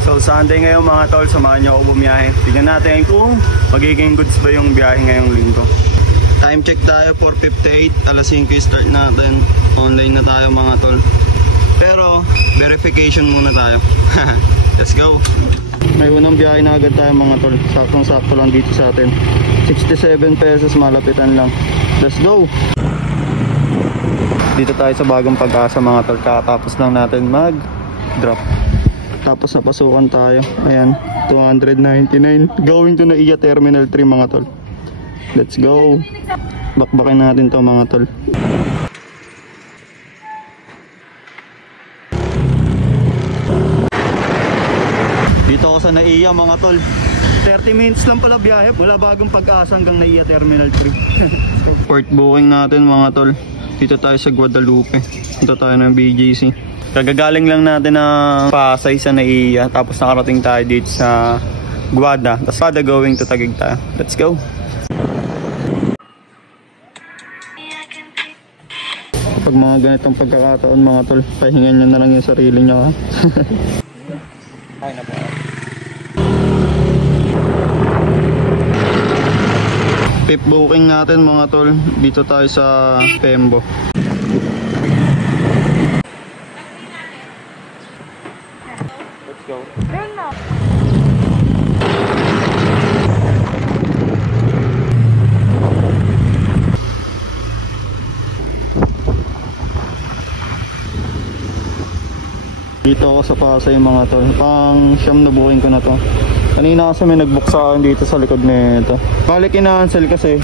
So Sunday ngayon mga tol, samahan nyo ako bumiyahe. Tignan natin kung magiging goods ba yung biyahe ngayong linggo. Time check tayo, 4:58, alas 5 start natin. Online na tayo mga tol. Pero verification muna tayo. Let's go. May unang biyahe na agad tayo mga tol. Saktong sakto lang dito sa atin. 67 pesos, malapitan lang. Let's go. Dito tayo sa Bagong Pag-asa mga tol. Kakatapos lang natin mag drop. Tapos napasukan tayo. Ayan, 299. Going to NAIA Terminal 3 mga tol. Let's go. Bakbakin natin to mga tol. Dito ako sa NAIA mga tol. 30 minutes lang pala biyahe. Mula Bagong Pag-asa hanggang NAIA Terminal 3. Port booking natin mga tol. Dito tayo sa Guadalupe. Dito tayo ng BGC. Kagagaling lang natin ng Pasay sa NAIA. Tapos nakarating tayo dito sa Guada. Tapos Guada going to Taguig tayo. Let's go. Pag mga ganitong pagkakataon mga tol, pahingan nyo na lang yung sarili nyo ha. Ay na po. Pip booking natin mga tol. Dito tayo sa Pembo. Let's go. Dito ako sa Pasay mga tol. Pang siyam na booking ko na to. Kanina kasi may nag-book sa akin dito sa likod nito. Balik ina-cancel kasi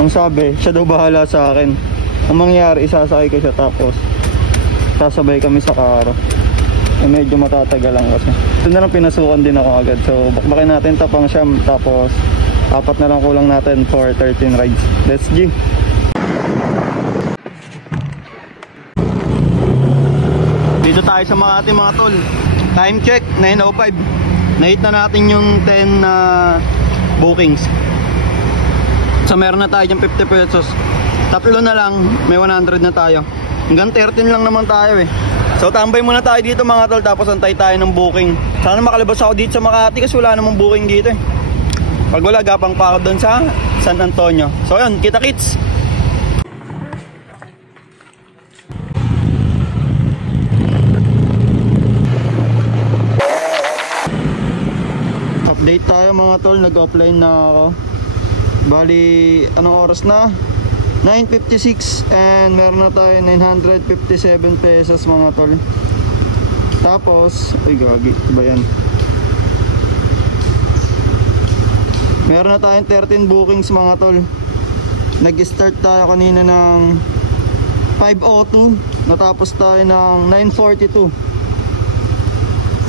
ang sabi, siya daw bahala sa akin. Ang mangyari, isasakay ko siya tapos sasabay kami sa karo. Medyo matatagal lang kasi. Ito na lang pinasukan din ako agad. So bakbakin natin ito pang siyam. Tapos apat na lang kulang natin for 13 rides. Let's G. Dito tayo sa Makati mga tol. Time check 9:05. Na-hit na natin yung 10 bookings. So meron na tayo yung 50 pesos. Tatlo na lang, may 100 na tayo. Hanggang 13 lang naman tayo eh. So tambay muna tayo dito mga tol. Tapos antay tayo ng booking. Sana makalabas ako dito sa Makati kasi wala namang booking dito eh. Pag wala, gapang pa ako doon sa San Antonio. So yun, kita-kits. Update tayo mga tol, nag-offline na ako. Bali, anong oras na? 9:56 and meron na tayo 957 pesos mga tol. Tapos, ay gagi, ba yan? Meron na tayong 13 bookings mga tol. Nag-start tayo kanina ng 5:02, natapos tayo ng 9:42.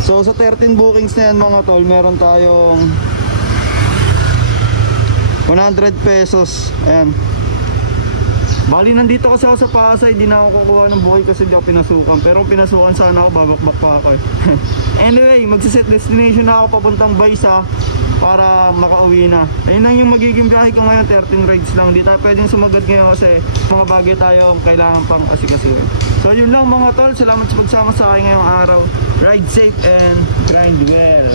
So sa 13 bookings na yan mga tol, meron tayong 100 pesos. Ayan. Bali nandito kasi ako sa Pasay, di na ako kukuha ng booking kasi di ako pinasukan. Pero pinasukan sana ako, babakbak pa ako. Anyway, magsiset destination na ako papuntang Baysa para makauwi na. Ayun lang yung magiging biyahe ko ngayon, 13 rides lang. Di tayo pwedeng sumagad ngayon kasi mga bagay tayo kailangan pang asikasuhin. So yun lang mga tol, salamat sa pagsama sa akin ngayong araw. Ride safe and grind well.